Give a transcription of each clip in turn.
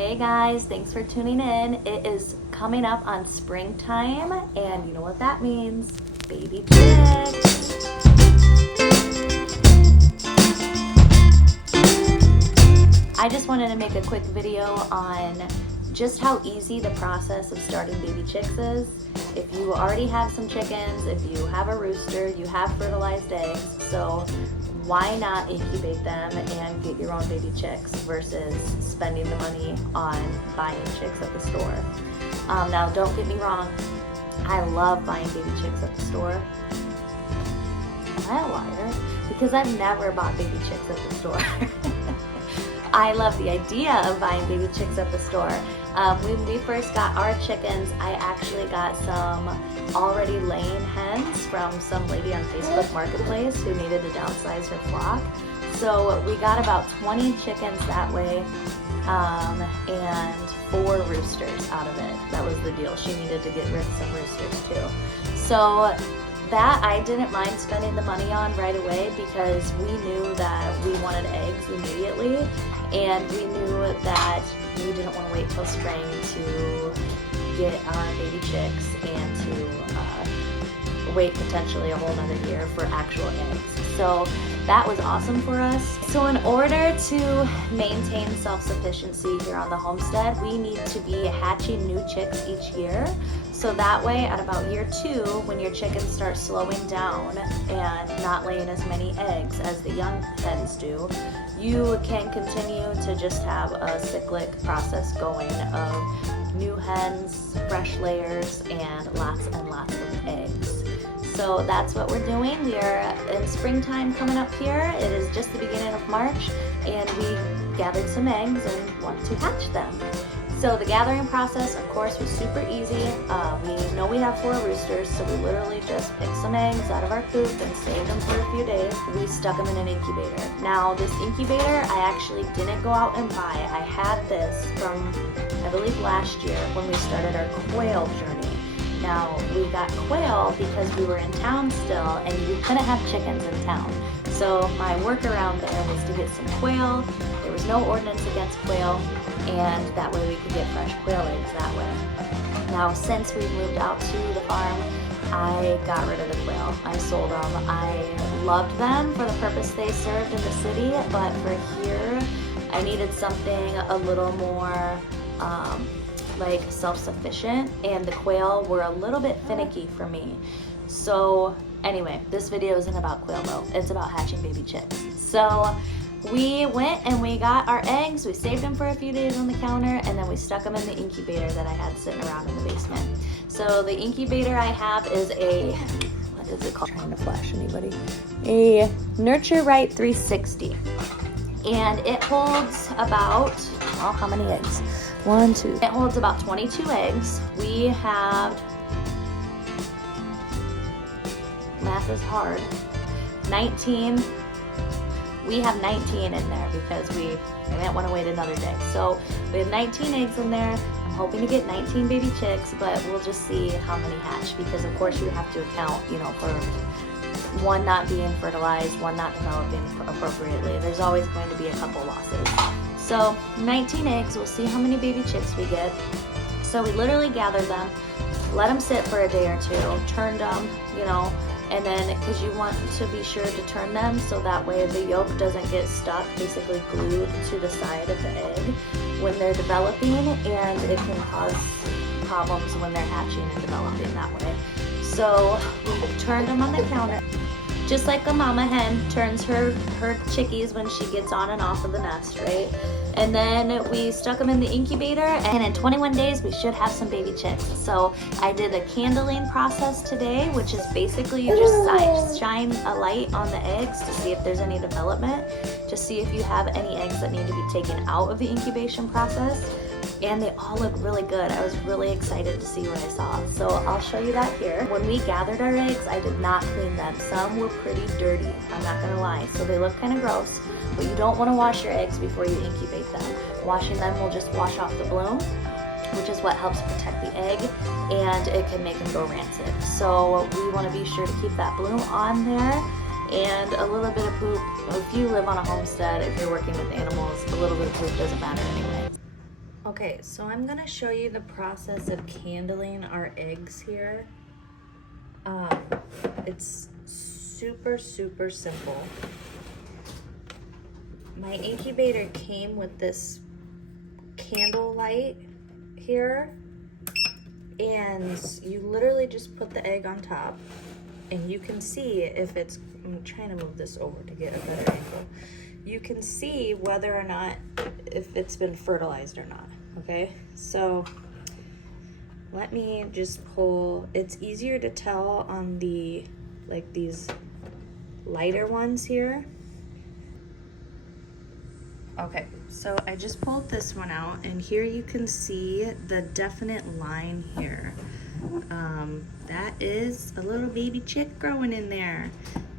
Hey guys, thanks for tuning in. It is coming up on springtime, and you know what that means. Baby chicks. I just wanted to make a quick video on just how easy the process of starting baby chicks is. If you already have some chickens, if you have a rooster, you have fertilized eggs, so why not incubate them and get your own baby chicks versus spending the money on buying chicks at the store. Now don't get me wrong, I love buying baby chicks at the store. Am I a liar? Because I've never bought baby chicks at the store. I love the idea of buying baby chicks at the store. When we first got our chickens, I actually got some already laying hens from some lady on Facebook Marketplace who needed to downsize her flock. So we got about 20 chickens that way, and 4 roosters out of it. That was the deal. She needed to get rid of some roosters too. So that I didn't mind spending the money on right away because we knew that we wanted eggs immediately, and we knew that we didn't want to wait till spring to get our baby chicks and to wait potentially a whole nother year for actual eggs. So that was awesome for us. So in order to maintain self-sufficiency here on the homestead, we need to be hatching new chicks each year. So that way at about year 2, when your chickens start slowing down and not laying as many eggs as the young hens do, you can continue to just have a cyclic process going of new hens, fresh layers, and lots of eggs. So that's what we're doing. We are in springtime coming up here. It is just the beginning of March, and we gathered some eggs and want to hatch them. So the gathering process, of course, was super easy. We know we have 4 roosters, so we literally just picked some eggs out of our coop and saved them for a few days. We stuck them in an incubator. Now, this incubator, I actually didn't go out and buy. I had this from, I believe, last year when we started our quail journey. Now, we got quail because we were in town still, and you couldn't have chickens in town. So my workaround there was to get some quail. There was no ordinance against quail, and that way we could get fresh quail eggs that way. Now, since we moved out to the farm, I got rid of the quail. I sold them. I loved them for the purpose they served in the city, but for here, I needed something a little more like self-sufficient, and the quail were a little bit finicky for me. So anyway, this video isn't about quail though. It's about hatching baby chicks. So we went and we got our eggs, we saved them for a few days on the counter, and then we stuck them in the incubator that I had sitting around in the basement. So the incubator I have is a, what is it called? Trying to flash anybody. A Nurture Right 360. And it holds about, well, how many eggs? 1, 2. It holds about 22 eggs. We have, math is hard, 19. We have 19 in there because we didn't want to wait another day. So we have 19 eggs in there. I'm hoping to get 19 baby chicks, but we'll just see how many hatch because of course you have to account, you know, for one not being fertilized, one not developing appropriately. There's always going to be a couple losses. So 19 eggs, we'll see how many baby chicks we get. So we literally gathered them, let them sit for a day or 2, turned them, you know, and then because you want to be sure to turn them so that way the yolk doesn't get stuck, basically glued to the side of the egg when they're developing, and it can cause problems when they're hatching and developing that way. So we turned them on the counter, just like a mama hen turns her chickies when she gets on and off of the nest, right? And then we stuck them in the incubator, and in 21 days we should have some baby chicks. So I did a candling process today, which is basically you just shine a light on the eggs to see if there's any development, to see if you have any eggs that need to be taken out of the incubation process. And they all look really good. I was really excited to see what I saw. So I'll show you that here. When we gathered our eggs, I did not clean them. Some were pretty dirty, I'm not gonna lie. So they look kind of gross, but you don't wanna wash your eggs before you incubate them. Washing them will just wash off the bloom, which is what helps protect the egg, and it can make them go rancid. So we wanna be sure to keep that bloom on there, and a little bit of poop. If you live on a homestead, if you're working with animals, a little bit of poop doesn't matter anyway. Okay, so I'm gonna show you the process of candling our eggs here. It's super simple. My incubator came with this candle light here, and you literally just put the egg on top, and you can see if it's, I'm trying to move this over to get a better angle. You can see whether or not, if it's been fertilized or not, okay? So let me just pull, it's easier to tell on the, like these lighter ones here. Okay, so I just pulled this one out, and here you can see the definite line here. That is a little baby chick growing in there.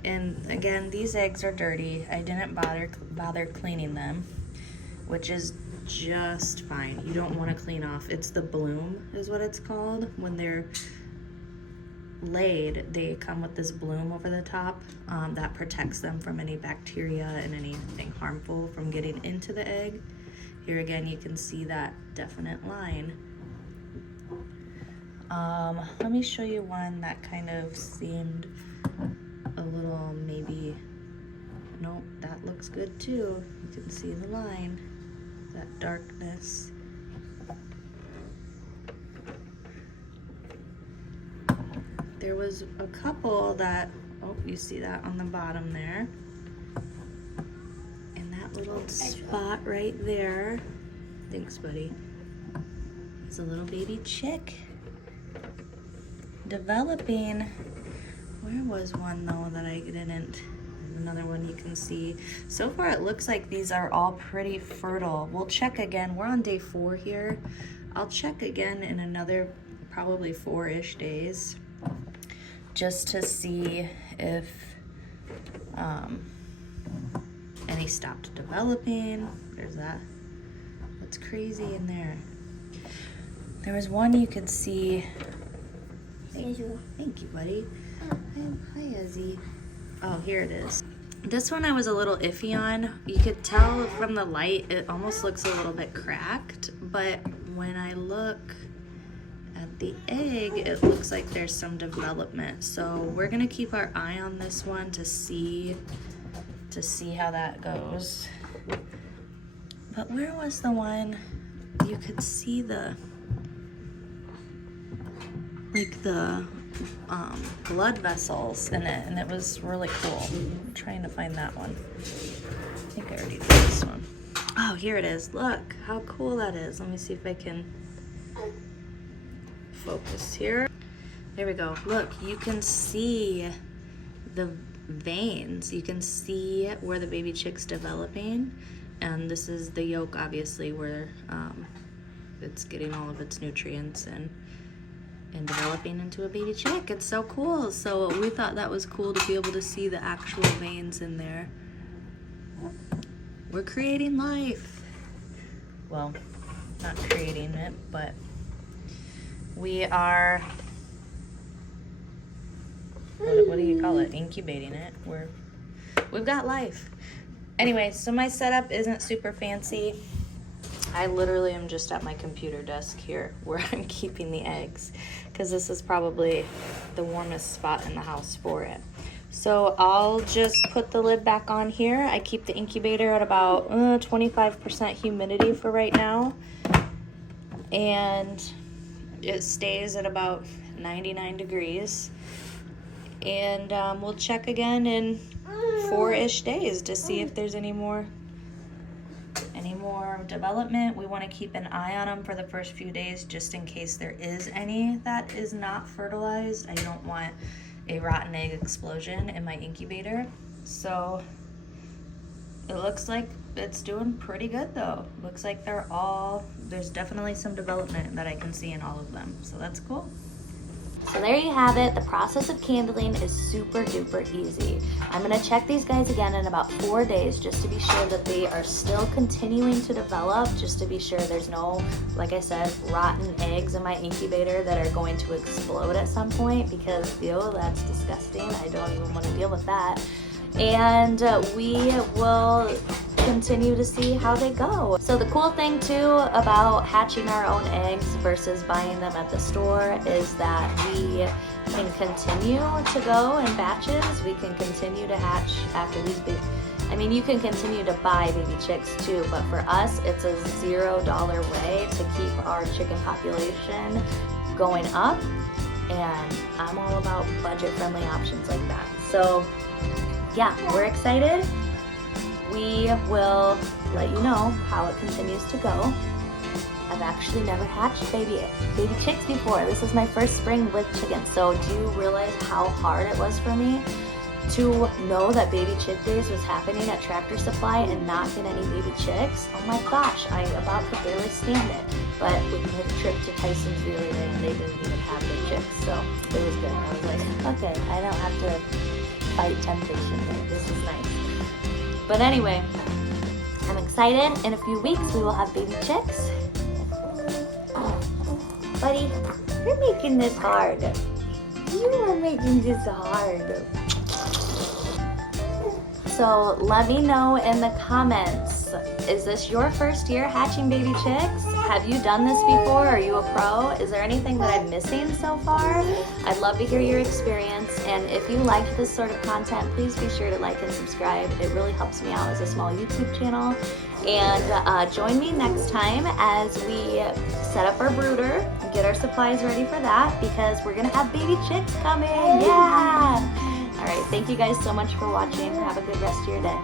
And again, these eggs are dirty. I didn't bother cleaning them, which is just fine. You don't want to clean off. It's the bloom is what it's called. When they're laid, they come with this bloom over the top that protects them from any bacteria and anything harmful from getting into the egg. Here again, you can see that definite line. Let me show you one that kind of seemed a little maybe, nope, that looks good too. You can see the line, that darkness. There was a couple that, oh, you see that on the bottom there. And that little spot right there, thanks buddy, is a little baby chick developing. Where was one though that I didn't? Another one you can see. So far it looks like these are all pretty fertile. We'll check again. We're on day 4 here. I'll check again in another probably 4-ish days just to see if any stopped developing. There's that. What's crazy in there? There was one you could see. Thank you, buddy. Hi, Izzy. Oh, here it is. This one I was a little iffy on. You could tell from the light, it almost looks a little bit cracked, but when I look at the egg, it looks like there's some development. So we're gonna keep our eye on this one to see how that goes. But where was the one you could see the, like the blood vessels in it, and it was really cool. I'm trying to find that one. I think I already did this one. Oh, here it is. Look how cool that is. Let me see if I can focus here. There we go. Look, you can see the veins. You can see where the baby chick's developing, and this is the yolk, obviously, where it's getting all of its nutrients and developing into a baby chick. It's so cool. So we thought that was cool to be able to see the actual veins in there. We're creating life. Well, not creating it, but we are, what do you call it? Incubating it. We've got life. Anyway, so my setup isn't super fancy. I literally am just at my computer desk here where I'm keeping the eggs, because this is probably the warmest spot in the house for it. So I'll just put the lid back on here. I keep the incubator at about 25% humidity for right now, and it stays at about 99 degrees. And we'll check again in 4-ish days to see if there's any more development. We want to keep an eye on them for the first few days just in case there is any that is not fertilized. I don't want a rotten egg explosion in my incubator. So it looks like it's doing pretty good though. Looks like there's definitely some development that I can see in all of them. So that's cool. So there you have it. The process of candling is super duper easy. I'm gonna check these guys again in about 4 days just to be sure that they are still continuing to develop, just to be sure there's no, like I said, rotten eggs in my incubator that are going to explode at some point, because ew, that's disgusting. I don't even want to deal with that. And we will continue to see how they go. So the cool thing too about hatching our own eggs versus buying them at the store is that we can continue to go in batches. We can continue to hatch after these big, I mean, you can continue to buy baby chicks too, but for us, it's a $0 way to keep our chicken population going up, and I'm all about budget-friendly options like that. So yeah, we're excited. We will let you know how it continues to go. I've actually never hatched baby chicks before. This is my first spring with chickens. So do you realize how hard it was for me to know that Baby Chick Days was happening at Tractor Supply and not get any baby chicks? Oh my gosh, I about could barely stand it. But we made a trip to Tyson's the other day and they didn't even have big chicks, so it was good. I was like, okay, I don't have to fight temptation here. This is nice. But anyway, I'm excited. In a few weeks, we will have baby chicks. Buddy, you're making this hard. You are making this hard. So let me know in the comments, is this your first year hatching baby chicks? Have you done this before? Are you a pro? Is there anything that I'm missing so far? I'd love to hear your experience, and if you liked this sort of content, please be sure to like and subscribe. It really helps me out as a small YouTube channel. And join me next time as we set up our brooder and get our supplies ready for that, because we're gonna have baby chicks coming. Yeah! All right, thank you guys so much for watching. Have a good rest of your day.